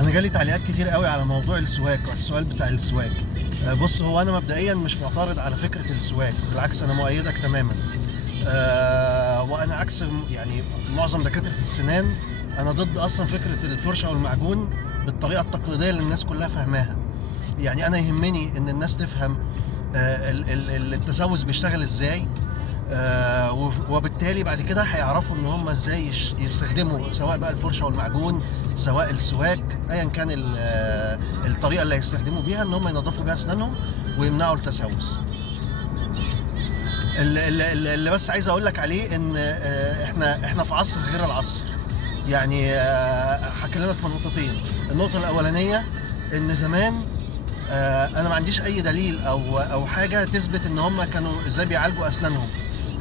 انا جالي تعليقات كتير قوي على موضوع السواك، السؤال بتاع السواك. بص، هو انا مبدئيا مش معترض على فكره السواك، بالعكس انا مؤيدك تماما. وانا عكس يعني معظم دكاتره السنان، انا ضد اصلا فكره الفرشه والمعجون بالطريقه التقليديه اللي الناس كلها فاهماها. يعني انا يهمني ان الناس تفهم التسوس بيشتغل ازاي. وبالتالي بعد كده هيعرفوا ان هم ازاي يستخدموا سواء بقى الفرشه والمعجون، سواء السواك، ايا كان الطريقه اللي هيستخدموا بيها ان هم ينظفوا بيها اسنانهم ويمنعوا التسوس. اللي بس عايز اقول لك عليه ان احنا في عصر غير العصر. يعني هكلمك في نقطتين. النقطه الاولانيه ان زمان انا ما عنديش اي دليل او حاجه تثبت ان هم كانوا ازاي بيعالجوا اسنانهم.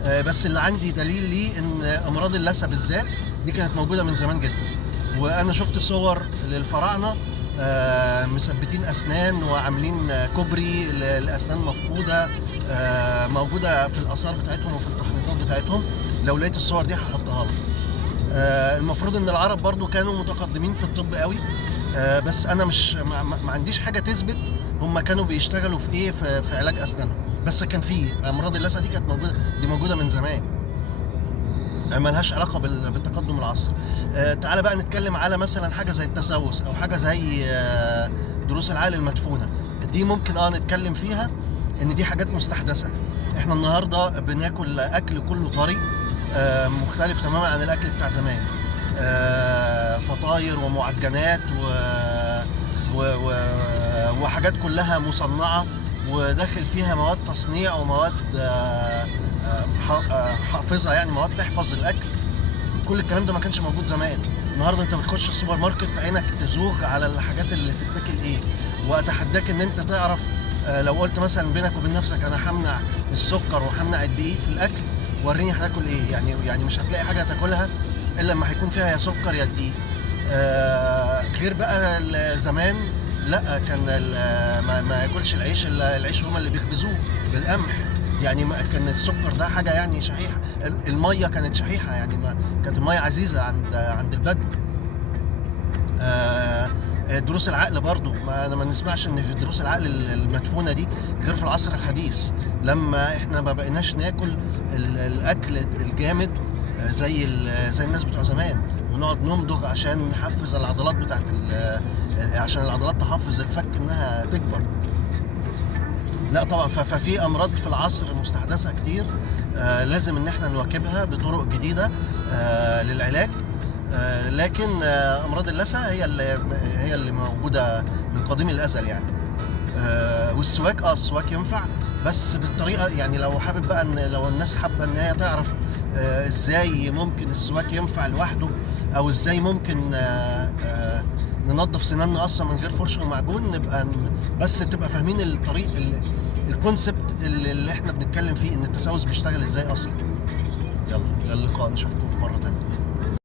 بس اللي عندي دليل ليه ان امراض اللثه بالذات دي كانت موجوده من زمان جدا. وانا شفت صور للفراعنه مثبتين اسنان وعاملين كوبري لاسنان مفقوده، موجوده في الاثار بتاعتهم وفي التحنيطات بتاعتهم. لو لقيت الصور دي هحطها لك. المفروض ان العرب برضو كانوا متقدمين في الطب قوي. بس انا مش ما عنديش حاجه تثبت هم كانوا بيشتغلوا في ايه في علاج اسنانهم. بس كان في امراض اللثه دي كانت موجوده، دي موجوده من زمان، ملهاش علاقه بالتقدم العصر. تعالى بقى نتكلم على مثلا حاجه زي التسوس او حاجه زي ضروس العقل المدفونه. دي ممكن نتكلم فيها ان دي حاجات مستحدثه. احنا النهارده بناكل اكل كله طري، مختلف تماما عن الاكل بتاع زمان. فطاير ومعجنات وحاجات كلها مصنعه وداخل فيها مواد تصنيع ومواد حافظه، يعني مواد تحفظ الاكل. كل الكلام ده ما كانش موجود زمان. النهارده انت بتخش السوبر ماركت عينك تزوغ على الحاجات اللي تتاكل ايه. واتحداك ان انت تعرف، لو قلت مثلا بينك وبين نفسك انا همنع السكر وهمنع الدقيق في الاكل، وريني هتاكل ايه. يعني مش هتلاقي حاجه تاكلها الا لما هيكون فيها يا سكر يا دقيق. غير بقى زمان لا، كان ما ياكلش العيش الا العيش هما اللي بيخبزوه بالقمح. يعني كان السكر ده حاجه يعني شحيحه. الميه كانت شحيحه، يعني كانت الميه عزيزه عند البدو. دروس العقل برضو ما نسمعش ان في دروس العقل المدفونه دي غير في العصر الحديث، لما احنا ما بقيناش ناكل الاكل الجامد زي الناس بتوع زمان، ونقعد نمضغ عشان نحفز العضلات بتاعت عشان العضلات تحفز الفك انها تكبر. لا طبعا، ففي امراض في العصر مستحدثه كتير، لازم ان احنا نواكبها بطرق جديده للعلاج. لكن امراض اللثه هي اللي موجوده من قديم الازل يعني. والسواك السواك ينفع، بس بالطريقه، يعني لو حابب بقى ان لو الناس حابه ان هي تعرف ازاي ممكن السواك ينفع لوحده، او ازاي ممكن ننظف سناننا اصلا من غير فرشه ومعجون، نبقى بس تبقى فاهمين الطريق الكونسبت اللي احنا بنتكلم فيه، ان التسوس بيشتغل ازاي اصلا. يلا الى اللقاء، نشوفكم.